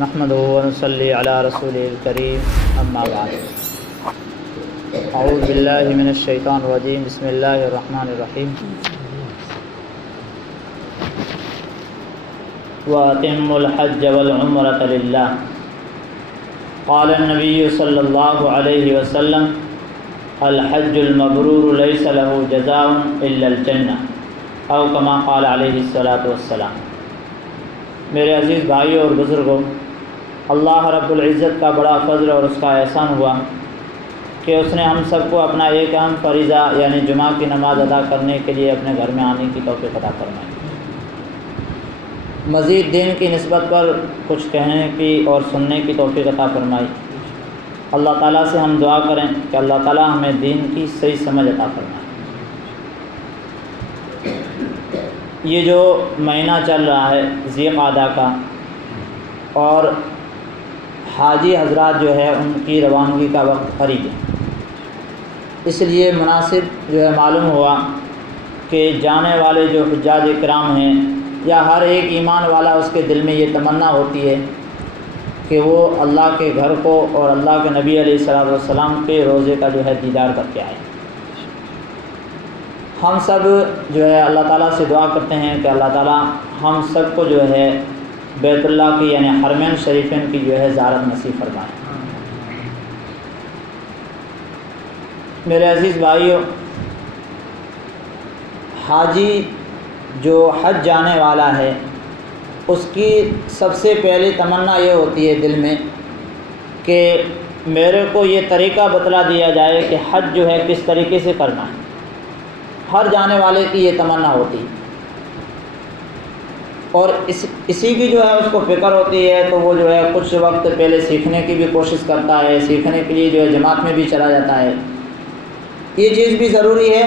نحمده ونصلي على رسوله الكريم اما بعد اعوذ باللہ من الشیطان الرجیم بسم اللہ الرحمن الرحیم وَأَتِمُّوا الْحَجَّ وَالْعُمْرَةَ لِلَّهِ قال النبی صلی اللہ علیہ وسلم الحج المبرور لیس له جزاء الا الجنہ او کما قال علیہ الصلاۃ والسلام۔ میرے عزیز بھائیوں اور بزرگوں، اللہ رب العزت کا بڑا فضل اور اس کا احسان ہوا کہ اس نے ہم سب کو اپنا ایک اہم فریضہ یعنی جمعہ کی نماز ادا کرنے کے لیے اپنے گھر میں آنے کی توفیق عطا فرمائی۔ مزید دین کی نسبت پر کچھ کہنے کی اور سننے کی توفیق عطا فرمائی۔ اللہ تعالیٰ سے ہم دعا کریں کہ اللہ تعالیٰ ہمیں دین کی صحیح سمجھ عطا فرمائے۔ یہ جو مہینہ چل رہا ہے ذی قعدہ کا، اور حاجی حضرات جو ہے ان کی روانگی کا وقت قریب ہے، اس لیے مناسب جو ہے معلوم ہوا کہ جانے والے جو حجاج کرام ہیں یا ہر ایک ایمان والا اس کے دل میں یہ تمنا ہوتی ہے کہ وہ اللہ کے گھر کو اور اللہ کے نبی علیہ الصلوۃ والسلام کے روضے کا جو ہے دیدار کر کے آئے۔ ہم سب جو ہے اللہ تعالیٰ سے دعا کرتے ہیں کہ اللہ تعالیٰ ہم سب کو جو ہے بیت اللہ کی یعنی حرمین شریفین کی جو ہے زیارت نصیب فرمائے۔ میرے عزیز بھائیوں، حاجی جو حج جانے والا ہے اس کی سب سے پہلی تمنا یہ ہوتی ہے دل میں کہ میرے کو یہ طریقہ بتلا دیا جائے کہ حج جو ہے کس طریقے سے کرنا ہے۔ ہر جانے والے کی یہ تمنا ہوتی ہے، اور اسی کی جو ہے اس کو فکر ہوتی ہے، تو وہ جو ہے کچھ وقت پہلے سیکھنے کی بھی کوشش کرتا ہے، سیکھنے کے لیے جو ہے جماعت میں بھی چلا جاتا ہے۔ یہ چیز بھی ضروری ہے،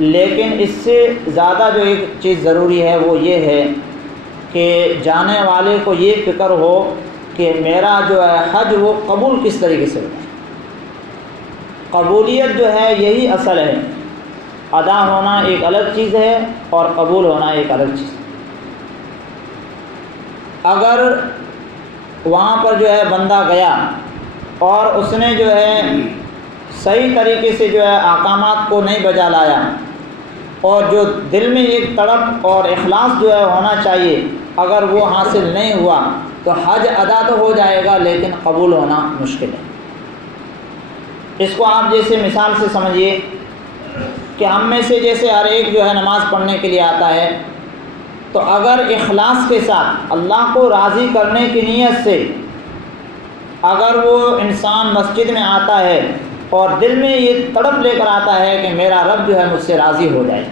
لیکن اس سے زیادہ جو ایک چیز ضروری ہے وہ یہ ہے کہ جانے والے کو یہ فکر ہو کہ میرا جو ہے حج وہ قبول کس طریقے سے ہوتا ہے۔ قبولیت جو ہے یہی اصل ہے، ادا ہونا ایک الگ چیز ہے اور قبول ہونا ایک الگ چیز ہے۔ اگر وہاں پر جو ہے بندہ گیا اور اس نے جو ہے صحیح طریقے سے جو ہے احکامات کو نہیں بجا لایا، اور جو دل میں ایک تڑپ اور اخلاص جو ہے ہونا چاہیے اگر وہ حاصل نہیں ہوا تو حج ادا تو ہو جائے گا لیکن قبول ہونا مشکل ہے۔ اس کو آپ جیسے مثال سے سمجھیے کہ ہم میں سے جیسے ہر ایک جو ہے نماز پڑھنے کے لیے آتا ہے، تو اگر اخلاص کے ساتھ اللہ کو راضی کرنے کی نیت سے اگر وہ انسان مسجد میں آتا ہے اور دل میں یہ تڑپ لے کر آتا ہے کہ میرا رب جو ہے مجھ سے راضی ہو جائے،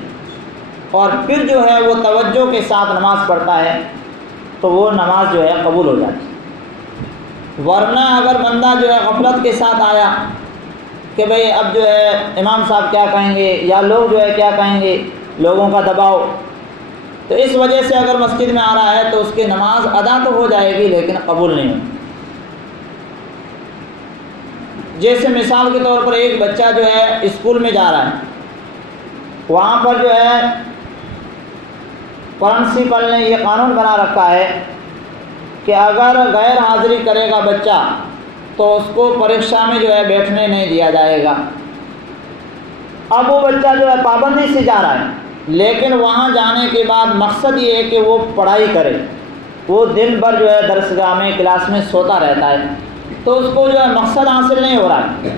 اور پھر جو ہے وہ توجہ کے ساتھ نماز پڑھتا ہے تو وہ نماز جو ہے قبول ہو جاتی ہے۔ ورنہ اگر بندہ جو ہے غفلت کے ساتھ آیا کہ بھئی اب جو ہے امام صاحب کیا کہیں گے یا لوگ جو ہے کیا کہیں گے، لوگوں کا دباؤ، تو اس وجہ سے اگر مسجد میں آ رہا ہے تو اس کی نماز ادا تو ہو جائے گی لیکن قبول نہیں ہوگی۔ جیسے مثال کے طور پر ایک بچہ جو ہے اسکول میں جا رہا ہے، وہاں پر جو ہے پرنسپل نے یہ قانون بنا رکھا ہے کہ اگر غیر حاضری کرے گا بچہ تو اس کو پریکشا میں جو ہے بیٹھنے نہیں دیا جائے گا۔ اب وہ بچہ جو ہے پابندی سے جا رہا ہے، لیکن وہاں جانے کے بعد مقصد یہ ہے کہ وہ پڑھائی کرے، وہ دن بھر جو ہے درسگاہ میں کلاس میں سوتا رہتا ہے، تو اس کو جو ہے مقصد حاصل نہیں ہو رہا ہے۔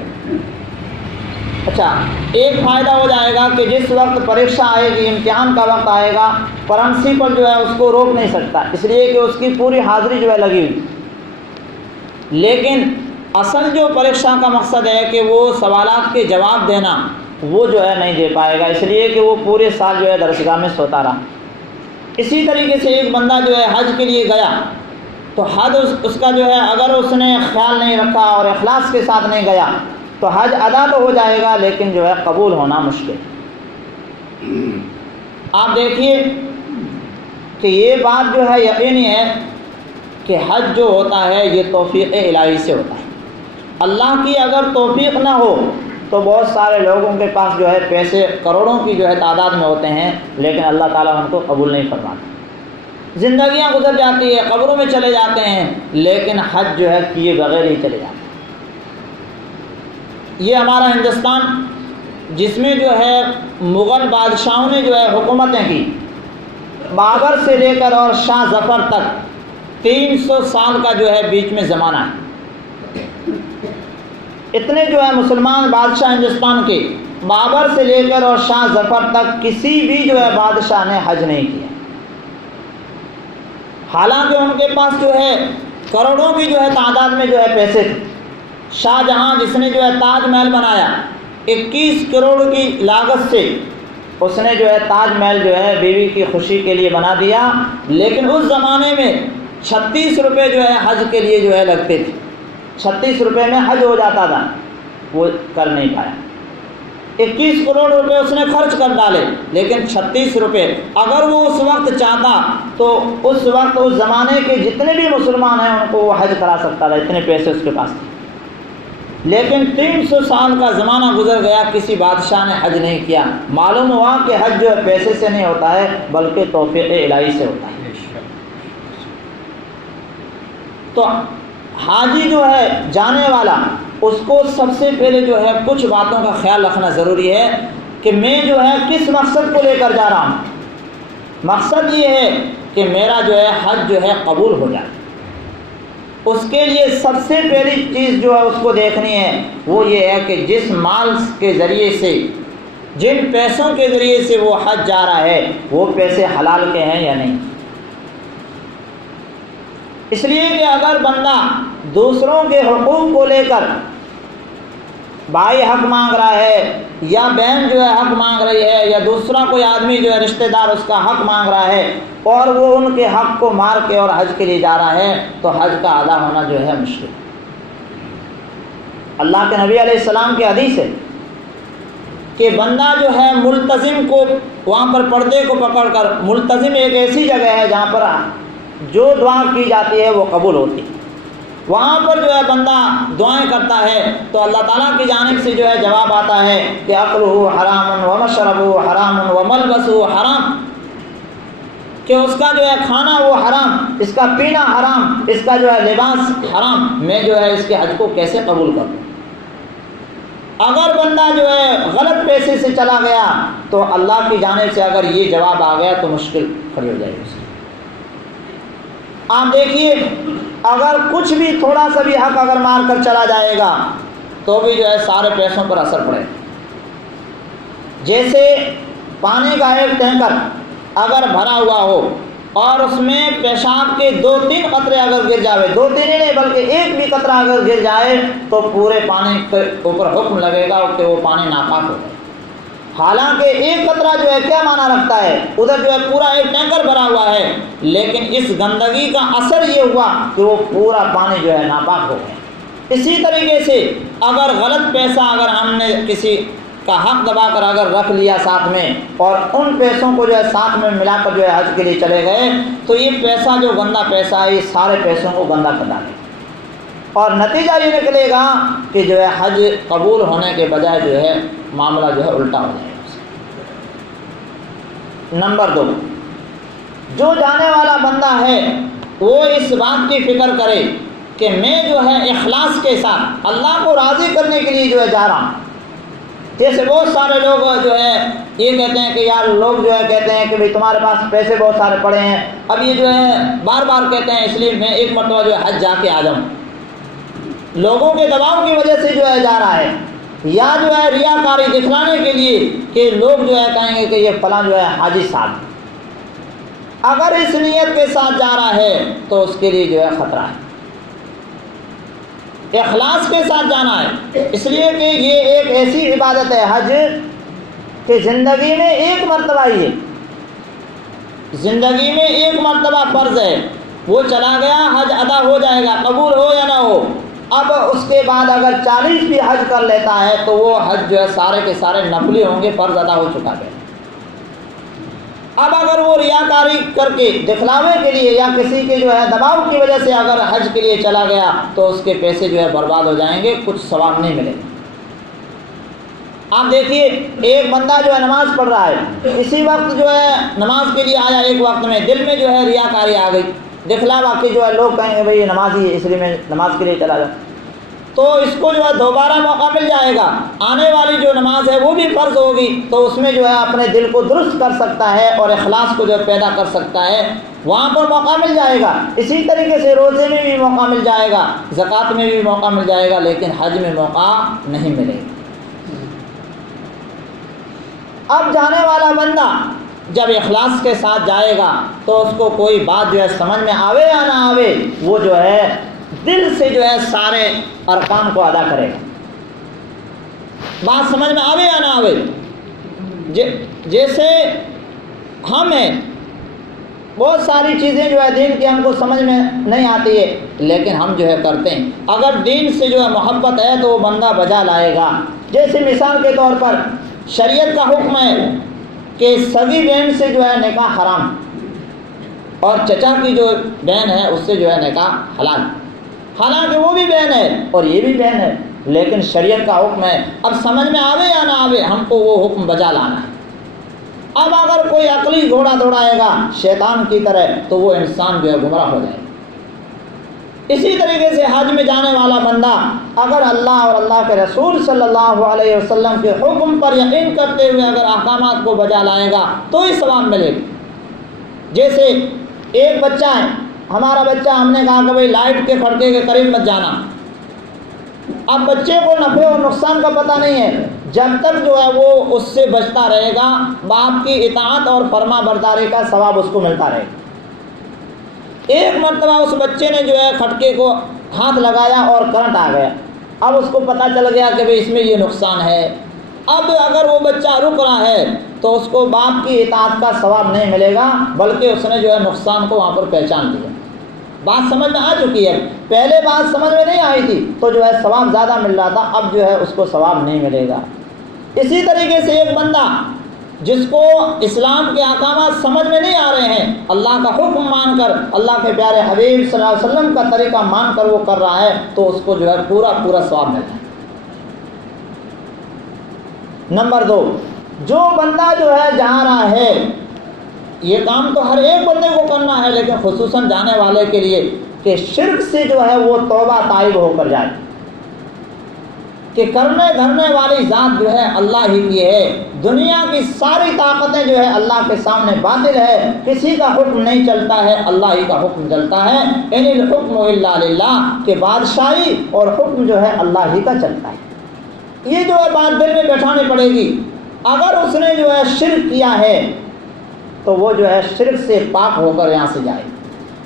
اچھا، ایک فائدہ ہو جائے گا کہ جس وقت پریکشا آئے گی، امتحان کا وقت آئے گا، پرنسپل جو ہے اس کو روک نہیں سکتا، اس لیے کہ اس کی پوری حاضری جو ہے لگی ہوئی۔ لیکن اصل جو پریکشا کا مقصد ہے کہ وہ سوالات کے جواب دینا، وہ جو ہے نہیں دے پائے گا، اس لیے کہ وہ پورے سال جو ہے درسگاہ میں سوتا رہا۔ اسی طریقے سے ایک بندہ جو ہے حج کے لیے گیا تو حج اس کا جو ہے اگر اس نے خیال نہیں رکھا اور اخلاص کے ساتھ نہیں گیا تو حج ادا تو ہو جائے گا لیکن جو ہے قبول ہونا مشکل۔ آپ دیکھیے کہ یہ بات جو ہے یقینی ہے کہ حج جو ہوتا ہے یہ توفیق الہی سے ہوتا ہے۔ اللہ کی اگر توفیق نہ ہو تو بہت سارے لوگوں کے پاس جو ہے پیسے کروڑوں کی جو ہے تعداد میں ہوتے ہیں لیکن اللہ تعالیٰ ان کو قبول نہیں فرماتا۔ زندگیاں گزر جاتی ہے، قبروں میں چلے جاتے ہیں، لیکن حج جو ہے کیے بغیر ہی چلے جاتے ہیں۔ یہ ہمارا ہندوستان جس میں جو ہے مغل بادشاہوں نے جو ہے حکومتیں کی، بابر سے لے کر اور شاہ ظفر تک 300 سال کا جو ہے بیچ میں زمانہ ہے۔ اتنے جو ہے مسلمان بادشاہ ہندوستان کے، بابر سے لے کر اور شاہ ظفر تک کسی بھی جو ہے بادشاہ نے حج نہیں کیا، حالانکہ ان کے پاس جو ہے کروڑوں کی جو ہے تعداد میں جو ہے پیسے تھے۔ شاہ جہاں جس نے جو ہے تاج محل بنایا، 21 کروڑ کی لاگت سے اس نے جو ہے تاج محل جو ہے بیوی کی خوشی کے لیے بنا دیا، لیکن اس زمانے میں 36 روپے جو ہے حج کے لیے جو ہے لگتے تھے، 36 روپے میں حج ہو جاتا تھا، وہ کر نہیں پایا۔ 21 کروڑ روپے اس نے خرچ کر ڈالے، لیکن 36 روپے اگر وہ اس وقت چاہتا تو اس وقت اس زمانے کے جتنے بھی مسلمان ہیں ان کو وہ حج کرا سکتا تھا، اتنے پیسے اس کے پاس تھے۔ لیکن 300 سال کا زمانہ گزر گیا، کسی بادشاہ نے حج نہیں کیا۔ معلوم ہوا کہ حج جو ہے پیسے سے نہیں ہوتا ہے بلکہ توفیق الہی سے ہوتا ہے۔ تو حاجی جو ہے جانے والا، اس کو سب سے پہلے جو ہے کچھ باتوں کا خیال رکھنا ضروری ہے کہ میں جو ہے کس مقصد کو لے کر جا رہا ہوں۔ مقصد یہ ہے کہ میرا جو ہے حج جو ہے قبول ہو جائے۔ اس کے لیے سب سے پہلی چیز جو ہے اس کو دیکھنی ہے وہ یہ ہے کہ جس مال کے ذریعے سے، جن پیسوں کے ذریعے سے وہ حج جا رہا ہے، وہ پیسے حلال کے ہیں یا نہیں۔ اس لیے کہ اگر بندہ دوسروں کے حقوق کو لے کر، بھائی حق مانگ رہا ہے یا بہن جو ہے حق مانگ رہی ہے یا دوسرا کوئی آدمی جو ہے رشتہ دار اس کا حق مانگ رہا ہے اور وہ ان کے حق کو مار کے اور حج کے لیے جا رہا ہے، تو حج کا ادا ہونا جو ہے مشکل۔ اللہ کے نبی علیہ السلام کی حدیث ہے کہ بندہ جو ہے ملتزم کو وہاں پر پردے کو پکڑ کر، ملتزم ایک ایسی جگہ ہے جہاں پر جو دعا کی جاتی ہے وہ قبول ہوتی ہے، وہاں پر جو ہے بندہ دعائیں کرتا ہے تو اللہ تعالیٰ کی جانب سے جو ہے جواب آتا ہے کہ اکلہ حرام ومشربہ حرام وملبسہ حرام، کہ اس کا جو ہے کھانا وہ حرام، اس کا پینا حرام، اس کا جو ہے لباس حرام، میں جو ہے اس کے حج کو کیسے قبول کروں؟ اگر بندہ جو ہے غلط پیسے سے چلا گیا تو اللہ کی جانب سے اگر یہ جواب آ گیا تو مشکل کھڑی ہو جائے گی اس کی۔ آپ دیکھیے اگر کچھ بھی تھوڑا سا بھی حق اگر مار کر چلا جائے گا تو بھی جو ہے سارے پیسوں پر اثر پڑے گا۔ جیسے پانی کا ایک ٹینکر اگر بھرا ہوا ہو اور اس میں پیشاب کے 2-3 قطرے اگر گر جائے، 2-3 ہی نہیں بلکہ ایک بھی قطرہ اگر گر جائے تو پورے پانی کے اوپر حکم لگے گا کہ وہ پانی ناپاک ہو جائے۔ حالانکہ ایک قطرہ جو ہے کیا معنی رکھتا ہے، ادھر جو ہے پورا ایک ٹینکر بھرا ہوا ہے، لیکن اس گندگی کا اثر یہ ہوا کہ وہ پورا پانی جو ہے ناپاک ہو گیا۔ اسی طریقے سے اگر غلط پیسہ اگر ہم نے کسی کا حق دبا کر اگر رکھ لیا ساتھ میں اور ان پیسوں کو جو ہے ساتھ میں ملا کر جو ہے حج کے لیے چلے گئے تو یہ پیسہ جو گندا پیسہ ہے یہ سارے پیسوں کو گندا کر ڈالے اور نتیجہ یہ نکلے گا کہ جو ہے حج قبول ہونے کے بجائے جو ہے معاملہ جو ہے الٹا ہو جائے گا۔ نمبر 2، جو جانے والا بندہ ہے وہ اس بات کی فکر کرے کہ میں جو ہے اخلاص کے ساتھ اللہ کو راضی کرنے کے لیے جو ہے جا رہا ہوں۔ جیسے بہت سارے لوگ جو ہے یہ کہتے ہیں کہ یار لوگ جو ہے کہتے ہیں کہ بھئی تمہارے پاس پیسے بہت سارے پڑے ہیں، اب یہ جو ہے بار بار کہتے ہیں اس لیے میں ایک مرتبہ جو ہے حج جا کے آ جاؤں۔ لوگوں کے دباؤ کی وجہ سے جو ہے جا رہا ہے، یا جو ہے ریاکاری دکھلانے کے لیے کہ لوگ جو ہے کہیں گے کہ یہ فلاں جو ہے حاجی صاحب۔ اگر اس نیت کے ساتھ جا رہا ہے تو اس کے لیے جو ہے خطرہ ہے۔ اخلاص کے ساتھ جانا ہے، اس لیے کہ یہ ایک ایسی عبادت ہے حج کہ زندگی میں ایک مرتبہ ہی ہے، زندگی میں ایک مرتبہ فرض ہے، وہ چلا گیا حج ادا ہو جائے گا، قبول ہو یا نہ ہو۔ اب اس کے بعد اگر 40 بھی حج کر لیتا ہے تو وہ حج جو ہے سارے کے سارے نفلی ہوں گے، فرض ادا ہو چکا ہے۔ اب اگر وہ ریاکاری کر کے دکھلاوے کے لیے یا کسی کے جو ہے دباؤ کی وجہ سے اگر حج کے لیے چلا گیا تو اس کے پیسے جو ہے برباد ہو جائیں گے، کچھ ثواب نہیں ملے گا۔ آپ دیکھیے ایک بندہ جو ہے نماز پڑھ رہا ہے، اسی وقت جو ہے نماز کے لیے آیا، ایک وقت میں دل میں جو ہے ریاکاری آ گئی، دکھلاوا کہ جو ہے لوگ کہیں گے بھائی یہ نمازی ہے اس لیے میں نماز کے لیے چلا جاؤں، تو اس کو جو ہے دوبارہ موقع مل جائے گا، آنے والی جو نماز ہے وہ بھی فرض ہوگی، تو اس میں جو ہے اپنے دل کو درست کر سکتا ہے اور اخلاص کو جو ہے پیدا کر سکتا ہے، وہاں پر موقع مل جائے گا۔ اسی طریقے سے روزے میں بھی موقع مل جائے گا، زکوٰۃ میں بھی موقع مل جائے گا، لیکن حج میں موقع نہیں ملے گا۔ اب جانے والا بندہ جب اخلاص کے ساتھ جائے گا تو اس کو کوئی بات جو ہے سمجھ میں آوے یا نہ آوے، وہ جو ہے دل سے جو ہے سارے ارکان کو ادا کرے گا، بات سمجھ میں آوے یا نہ آوے۔ جیسے ہم ہیں، بہت ساری چیزیں جو ہے دین کی ہم کو سمجھ میں نہیں آتی ہے، لیکن ہم جو ہے کرتے ہیں، اگر دین سے جو ہے محبت ہے تو وہ بندہ بجا لائے گا۔ جیسے مثال کے طور پر شریعت کا حکم ہے کہ سگی بہن سے جو ہے نکاح حرام، اور چچا کی جو بہن ہے اس سے جو ہے نکاح حلال، حالانکہ وہ بھی بہن ہے اور یہ بھی بہن ہے، لیکن شریعت کا حکم ہے، اب سمجھ میں آوے یا نہ آوے ہم کو وہ حکم بجا لانا ہے۔ اب اگر کوئی عقلی گھوڑا دوڑائے گا شیطان کی طرح تو وہ انسان جو ہے گمراہ ہو جائے گا۔ اسی طریقے سے حج میں جانے والا بندہ اگر اللہ اور اللہ کے رسول صلی اللہ علیہ وسلم کے حکم پر یقین کرتے ہوئے اگر احکامات کو بجا لائے گا تو ہی ثواب ملے گا۔ جیسے ایک بچہ ہے، ہمارا بچہ، ہم نے کہا کہ بھائی لائٹ کے کھڑکے کے قریب مت جانا، اب بچے کو نفع اور نقصان کا پتہ نہیں ہے، جب تک جو ہے وہ اس سے بچتا رہے گا باپ کی اطاعت اور فرما برداری کا ثواب اس کو ملتا رہے گا۔ ایک مرتبہ اس بچے نے جو ہے کھٹکے کو ہاتھ لگایا اور کرنٹ آ گیا، اب اس کو پتہ چل گیا کہ بھئی اس میں یہ نقصان ہے، اب اگر وہ بچہ رک رہا ہے تو اس کو باپ کی اطاعت کا ثواب نہیں ملے گا، بلکہ اس نے جو ہے نقصان کو وہاں پر پہچان لیا۔ بات سمجھ میں آ چکی ہے، پہلے بات سمجھ میں نہیں آئی تھی تو جو ہے ثواب زیادہ مل رہا تھا، اب جو ہے اس کو ثواب نہیں ملے گا۔ اسی طریقے سے ایک بندہ جس کو اسلام کے احکامات سمجھ میں نہیں آ رہے ہیں، اللہ کا حکم مان کر، اللہ کے پیارے حبیب صلی اللہ علیہ وسلم کا طریقہ مان کر وہ کر رہا ہے تو اس کو جو ہے پورا ثواب ملتا ہے۔ نمبر 2، جو بندہ جو ہے جا رہا ہے، یہ کام تو ہر ایک بندے کو کرنا ہے لیکن خصوصاً جانے والے کے لیے، کہ شرک سے جو ہے وہ توبہ تائب ہو کر جائے، کہ کرنے دھرنے والی ذات جو ہے اللہ ہی کی ہے، دنیا کی ساری طاقتیں جو ہے اللہ کے سامنے باطل ہے، کسی کا حکم نہیں چلتا ہے، اللہ ہی کا حکم چلتا ہے، ان الحکم الا للہ، کہ بادشاہی اور حکم جو ہے اللہ ہی کا چلتا ہے۔ یہ جو ہے بات دل میں بیٹھانی پڑے گی۔ اگر اس نے جو ہے شرک کیا ہے تو وہ جو ہے شرک سے پاک ہو کر یہاں سے جائے،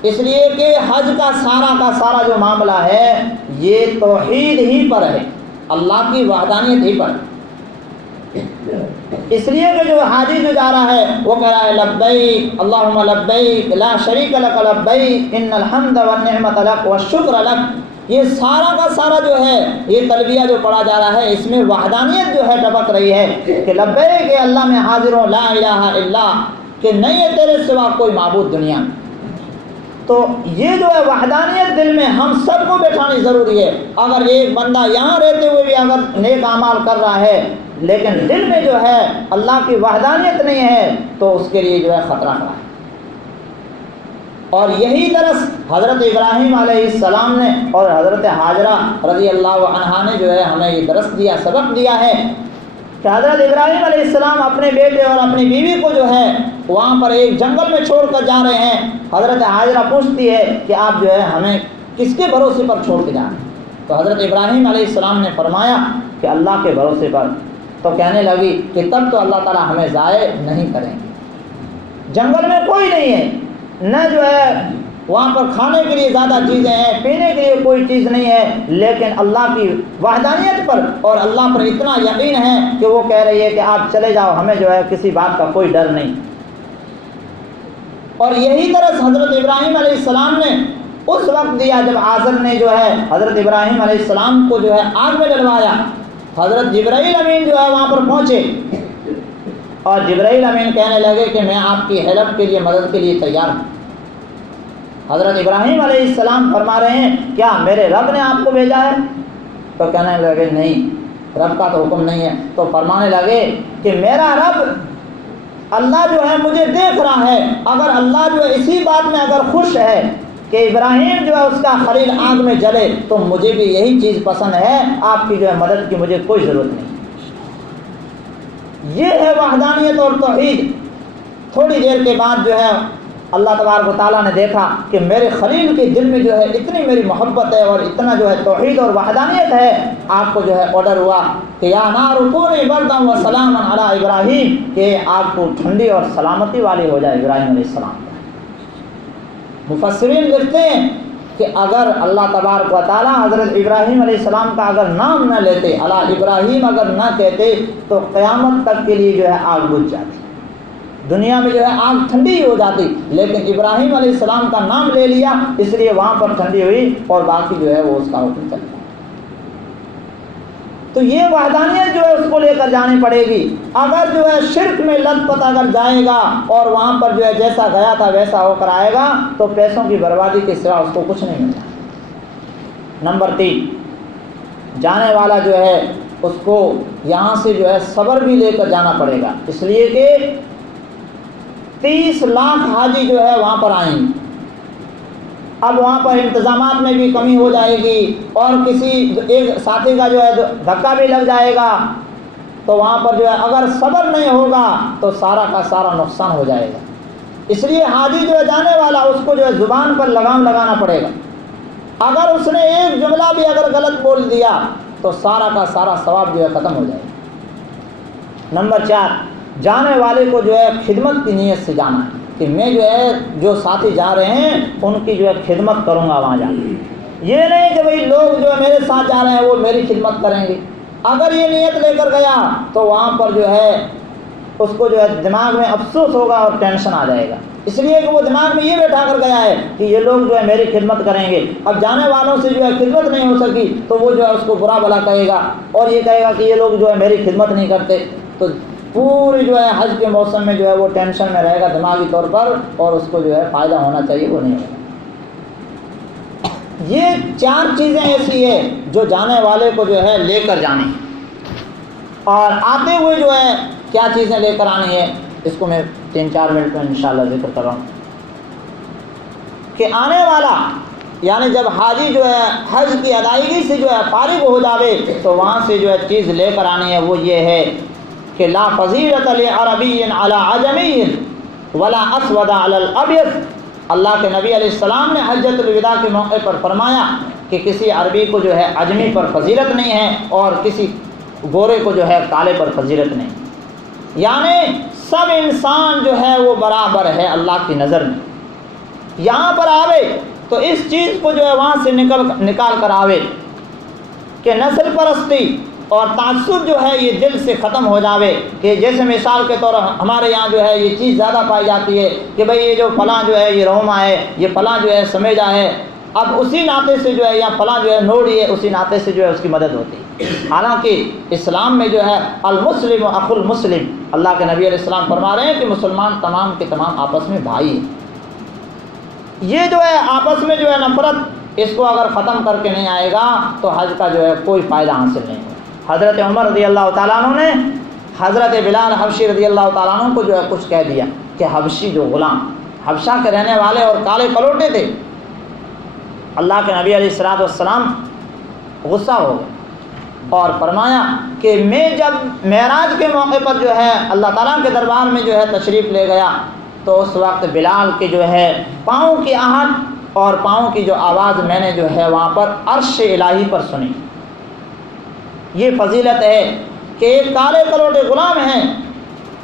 اس لیے کہ حج کا سارا جو معاملہ ہے یہ توحید ہی پر ہے، اللہ کی وحدانیت ہی پر، اس لیے کہ جو حاجی جو جا رہا ہے وہ کہہ رہا ہے لبیک اللہم لبیک لا شریک لک لبیک ان الحمد والنعمت لک والشکر لک، یہ سارا کا سارا جو ہے یہ تلبیہ جو پڑھا جا رہا ہے اس میں وحدانیت جو ہے ٹپک رہی ہے کہ لبیک کہ اللہ میں حاضر ہوں، لا الہ الا، کہ نہیں ہے تیرے سوا کوئی معبود دنیا میں۔ تو یہ جو ہے وحدانیت دل میں ہم سب کو بیٹھانی ضروری ہے۔ اگر ایک بندہ یہاں رہتے ہوئے بھی اگر نیک اعمال کر رہا ہے لیکن دل میں جو ہے اللہ کی وحدانیت نہیں ہے تو اس کے لیے جو ہے خطرہ کھڑا ہے۔ اور یہی درس حضرت ابراہیم علیہ السلام نے اور حضرت حاجرہ رضی اللہ عنہا نے جو ہے ہمیں یہ درس دیا، سبق دیا ہے کہ حضرت ابراہیم علیہ السلام اپنے بیٹے اور اپنی بیوی کو جو ہے وہاں پر ایک جنگل میں چھوڑ کر جا رہے ہیں۔ حضرت حاجرہ پوچھتی ہے کہ آپ جو ہے ہمیں کس کے بھروسے پر چھوڑ کے جا رہے ہیں؟ تو حضرت ابراہیم علیہ السلام نے فرمایا کہ اللہ کے بھروسے پر۔ تو کہنے لگی کہ تب تو اللہ تعالیٰ ہمیں ضائع نہیں کریں گے، جنگل میں کوئی نہیں ہے، نہ جو ہے وہاں پر کھانے کے لیے زیادہ چیزیں ہیں، پینے کے لیے کوئی چیز نہیں ہے، لیکن اللہ کی وحدانیت پر اور اللہ پر اتنا یقین ہے کہ وہ کہہ رہی ہے کہ آپ چلے جاؤ، ہمیں جو ہے کسی بات کا کوئی ڈر نہیں۔ اور یہی درس حضرت ابراہیم علیہ السلام نے اس وقت دیا جب آزر نے جو ہے حضرت ابراہیم علیہ السلام کو جو ہے آگ میں ڈلوایا۔ حضرت جبرائیل امین جو ہے وہاں پر پہنچے اور جبرائیل امین کہنے لگے کہ میں آپ کی ہیلپ کے لیے، مدد کے لیے تیار ہوں۔ حضرت ابراہیم علیہ السلام فرما رہے ہیں کیا میرے رب نے آپ کو بھیجا ہے؟ تو کہنے لگے نہیں، رب کا تو حکم نہیں ہے۔ تو فرمانے لگے کہ میرا رب اللہ جو ہے مجھے دیکھ رہا ہے، اگر اللہ جو ہے اسی بات میں اگر خوش ہے کہ ابراہیم جو ہے اس کا خلیل آگ میں جلے، تو مجھے بھی یہی چیز پسند ہے، آپ کی جو ہے مدد کی مجھے کوئی ضرورت نہیں۔ یہ ہے وحدانیت اور توحید۔ تھوڑی دیر کے بعد جو ہے اللہ تبارک و تعالیٰ نے دیکھا کہ میرے خلیل کے دل میں جو ہے اتنی میری محبت ہے اور اتنا جو ہے توحید اور وحدانیت ہے، آپ کو جو ہے آرڈر ہوا کہ یا نار کونی بردا و سلاما علی ابراہیم، کہ آپ کو ٹھنڈی اور سلامتی والی ہو جائے ابراہیم علیہ السلام۔ مفسرین لکھتے ہیں کہ اگر اللہ تبارک و تعالیٰ حضرت ابراہیم علیہ السلام کا اگر نام نہ لیتے، علی ابراہیم اگر نہ کہتے، تو قیامت تک کے لیے جو ہے آگ بجھ جاتی، دنیا میں جو ہے آگ ٹھنڈی ہی ہو جاتی، لیکن ابراہیم علیہ السلام کا نام لے لیا، اس لیے وہاں پر ٹھنڈی ہوئی اور باقی جو ہے وہ اس کا حکم چل گیا۔ تو یہ وحدانیت جو ہے اس کو لے کر جانی پڑے گی۔ اگر جو ہے شرک میں لت پت اگر جائے گا اور وہاں پر جو ہے جیسا گیا تھا ویسا ہو کر آئے گا، تو پیسوں کی بربادی کے سوا اس کو کچھ نہیں ملتا۔ نمبر 3، جانے والا جو ہے اس کو یہاں سے جو ہے صبر بھی لے کر جانا پڑے گا، اس لیے کہ 30 لاکھ حاجی جو ہے وہاں پر آئیں گے۔ اب وہاں پر انتظامات میں بھی کمی ہو جائے گی اور کسی ایک ساتھی کا جو ہے دھکا بھی لگ جائے گا، تو وہاں پر جو ہے اگر صبر نہیں ہوگا تو سارا کا سارا نقصان ہو جائے گا۔ اس لیے حاجی جو ہے جانے والا، اس کو جو ہے زبان پر لگام لگانا پڑے گا۔ اگر اس نے ایک جملہ بھی اگر غلط بول دیا تو سارا کا سارا ثواب جو ہے ختم ہو جائے گا۔ نمبر 4، جانے والے کو جو ہے خدمت کی نیت سے جانا ہے کہ میں جو ہے جو ساتھی جا رہے ہیں ان کی جو ہے خدمت کروں گا وہاں جا کے۔ یہ نہیں کہ بھئی لوگ جو ہے میرے ساتھ جا رہے ہیں وہ میری خدمت کریں گے۔ اگر یہ نیت لے کر گیا تو وہاں پر جو ہے اس کو جو ہے دماغ میں افسوس ہوگا اور ٹینشن آ جائے گا، اس لیے کہ وہ دماغ میں یہ بیٹھا کر گیا ہے کہ یہ لوگ جو ہے میری خدمت کریں گے۔ اب جانے والوں سے جو ہے خدمت نہیں ہو سکی تو وہ جو ہے اس کو برا بھلا کہے گا اور یہ کہے گا کہ یہ لوگ جو ہے میری خدمت نہیں کرتے، تو پوری جو ہے حج کے موسم میں جو ہے وہ ٹینشن میں رہے گا دماغی طور پر، اور اس کو جو ہے فائدہ ہونا چاہیے وہ نہیں ہوگا۔ یہ 4 چیزیں ایسی ہیں جو جانے والے کو جو ہے لے کر جانی، اور آتے ہوئے جو ہے کیا چیزیں لے کر آنی ہے اس کو میں 3-4 منٹ میں انشاءاللہ ذکر کر رہا ہوں۔ کہ آنے والا یعنی جب حاجی جو ہے حج کی ادائیگی سے جو ہے فارغ ہو جاوے تو وہاں سے جو ہے چیز لے کر آنی ہے، وہ یہ ہے کہ لا فضیلۃ لعربی علی عجمی ولا اسود علی الابیض۔ اللہ کے نبی علیہ السلام نے حجۃ الوداع کے موقع پر فرمایا کہ کسی عربی کو جو ہے عجمی پر فضیلت نہیں ہے اور کسی گورے کو جو ہے کالے پر فضیلت نہیں، یعنی سب انسان جو ہے وہ برابر ہے اللہ کی نظر میں۔ یہاں پر آوے تو اس چیز کو جو ہے وہاں سے نکال کر آوے کہ نسل پرستی اور تعصب جو ہے یہ دل سے ختم ہو جاوے۔ کہ جیسے مثال کے طور ہمارے یہاں جو ہے یہ چیز زیادہ پائی جاتی ہے کہ بھئی یہ جو فلاں جو ہے یہ روما ہے، یہ فلاں جو ہے سمیجا ہے، اب اسی ناطے سے جو ہے یا فلاں جو ہے نوڑی ہے اسی ناطے سے جو ہے اس کی مدد ہوتی ہے۔ حالانکہ اسلام میں جو ہے المسلم اخو المسلم، اللہ کے نبی علیہ السلام فرما رہے ہیں کہ مسلمان تمام کے تمام آپس میں بھائی ہیں۔ یہ جو ہے آپس میں جو ہے نفرت، اس کو اگر ختم کر کے نہیں آئے گا تو حج کا جو ہے کوئی فائدہ حاصل نہیں ہوگا۔ حضرت عمر رضی اللہ تعالیٰ عنہ نے حضرت بلال حبشی رضی اللہ تعالیٰ عنہ کو جو ہے کچھ کہہ دیا کہ حبشی جو غلام حبشہ کے رہنے والے اور کالے کلوٹے تھے، اللہ کے نبی علیہ السلام غصہ ہو گئے اور فرمایا کہ میں جب معراج کے موقع پر جو ہے اللہ تعالیٰ کے دربار میں جو ہے تشریف لے گیا تو اس وقت بلال کے جو ہے پاؤں کی آہٹ اور پاؤں کی جو آواز میں نے جو ہے وہاں پر عرش الہی پر سنی۔ یہ فضیلت ہے کہ ایک کالے کلوٹے غلام ہیں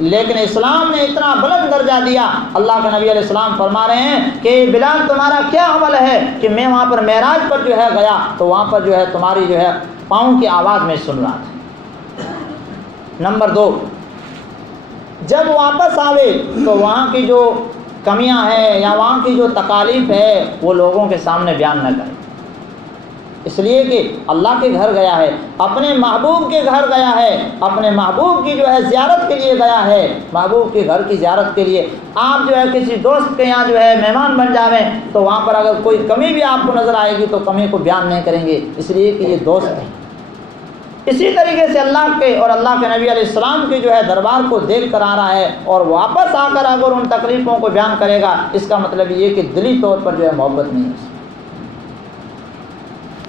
لیکن اسلام نے اتنا بلند درجہ دیا۔ اللہ کے نبی علیہ السلام فرما رہے ہیں کہ بلال تمہارا کیا عمل ہے کہ میں وہاں پر معراج پر جو ہے گیا تو وہاں پر جو ہے تمہاری جو ہے پاؤں کی آواز میں سن رہا تھا۔ نمبر 2، جب واپس آوے تو وہاں کی جو کمیاں ہیں یا وہاں کی جو تکالیف ہے وہ لوگوں کے سامنے بیان نہ کرے، اس لیے کہ اللہ کے گھر گیا ہے، اپنے محبوب کے گھر گیا ہے، اپنے محبوب کی جو ہے زیارت کے لیے گیا ہے، محبوب کے گھر کی زیارت کے لیے۔ آپ جو ہے کسی دوست کے یہاں جو ہے مہمان بن جاویں تو وہاں پر اگر کوئی کمی بھی آپ کو نظر آئے گی تو کمی کو بیان نہیں کریں گے، اس لیے کہ یہ دوست ہیں۔ اسی طریقے سے اللہ کے اور اللہ کے نبی علیہ السلام کے جو ہے دربار کو دیکھ کر آ رہا ہے اور واپس آ کر اگر ان تکلیفوں کو بیان کرے گا، اس کا مطلب یہ کہ دلی طور پر جو ہے محبت نہیں ہے۔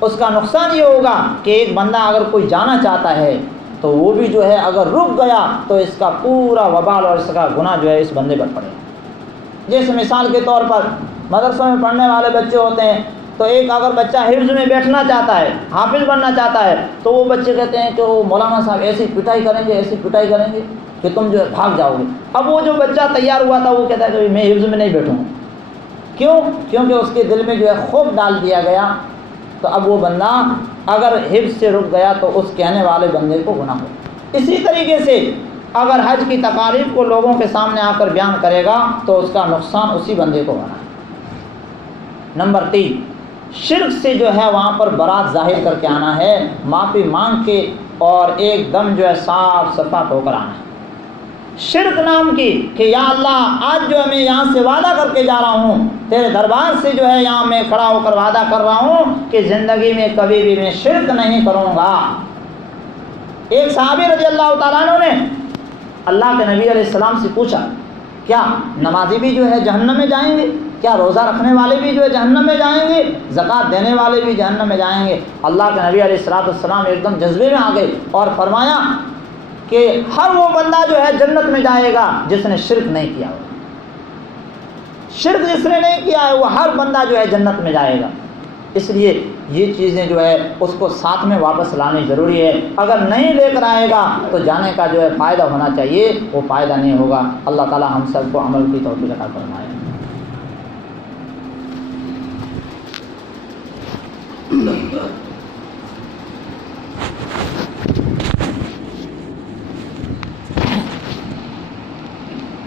اس کا نقصان یہ ہوگا کہ ایک بندہ اگر کوئی جانا چاہتا ہے تو وہ بھی جو ہے اگر رک گیا تو اس کا پورا وبال اور اس کا گناہ جو ہے اس بندے پر پڑے گا۔ جیسے مثال کے طور پر مدرسوں میں پڑھنے والے بچے ہوتے ہیں، تو ایک اگر بچہ حفظ میں بیٹھنا چاہتا ہے، حافظ بننا چاہتا ہے، تو وہ بچے کہتے ہیں کہ وہ مولانا صاحب ایسی پٹائی کریں گے، ایسی پٹائی کریں گے کہ تم جو ہے بھاگ جاؤ گے۔ اب وہ جو بچہ تیار ہوا تھا وہ کہتا ہے کہ میں حفظ میں نہیں بیٹھوں گا۔ کیوں؟ کیونکہ اس کے دل میں جو ہے خوف ڈال دیا گیا۔ تو اب وہ بندہ اگر حفظ سے رک گیا تو اس کہنے والے بندے کو گناہ ہو۔ اسی طریقے سے اگر حج کی تقاریب کو لوگوں کے سامنے آ کر بیان کرے گا تو اس کا نقصان اسی بندے کو ہونا ہے۔ نمبر 3، شرک سے جو ہے وہاں پر برات ظاہر کر کے آنا ہے، معافی مانگ کے اور ایک دم جو ہے صاف صفا ہو کر آنا ہے۔ شرک نام کی کہ یا اللہ آج جو ہے میں یہاں سے وعدہ کر کے جا رہا ہوں، تیرے دربار سے جو ہے یہاں میں کھڑا ہو کر وعدہ کر رہا ہوں کہ زندگی میں کبھی بھی میں شرک نہیں کروں گا۔ ایک صحابی رضی اللہ تعالیٰ عنہ نے اللہ کے نبی علیہ السلام سے پوچھا، کیا نمازی بھی جو ہے جہنم میں جائیں گے؟ کیا روزہ رکھنے والے بھی جو ہے جہنم میں جائیں گے؟ زکوٰۃ دینے والے بھی جہنم میں جائیں گے؟ اللہ کے نبی علیہ السلام ایک دم جذبے میں آ گئے اور فرمایا کہ ہر وہ بندہ جو ہے جنت میں جائے گا جس نے شرک نہیں کیا ہو۔ شرک جس نے نہیں کیا ہے وہ ہر بندہ جو ہے جنت میں جائے گا۔ اس لیے یہ چیزیں جو ہے اس کو ساتھ میں واپس لانی ضروری ہے۔ اگر نہیں لے کر آئے گا تو جانے کا جو ہے فائدہ ہونا چاہیے، وہ فائدہ نہیں ہوگا۔ اللہ تعالی ہم سب کو عمل کی توفیق عطا فرمائے۔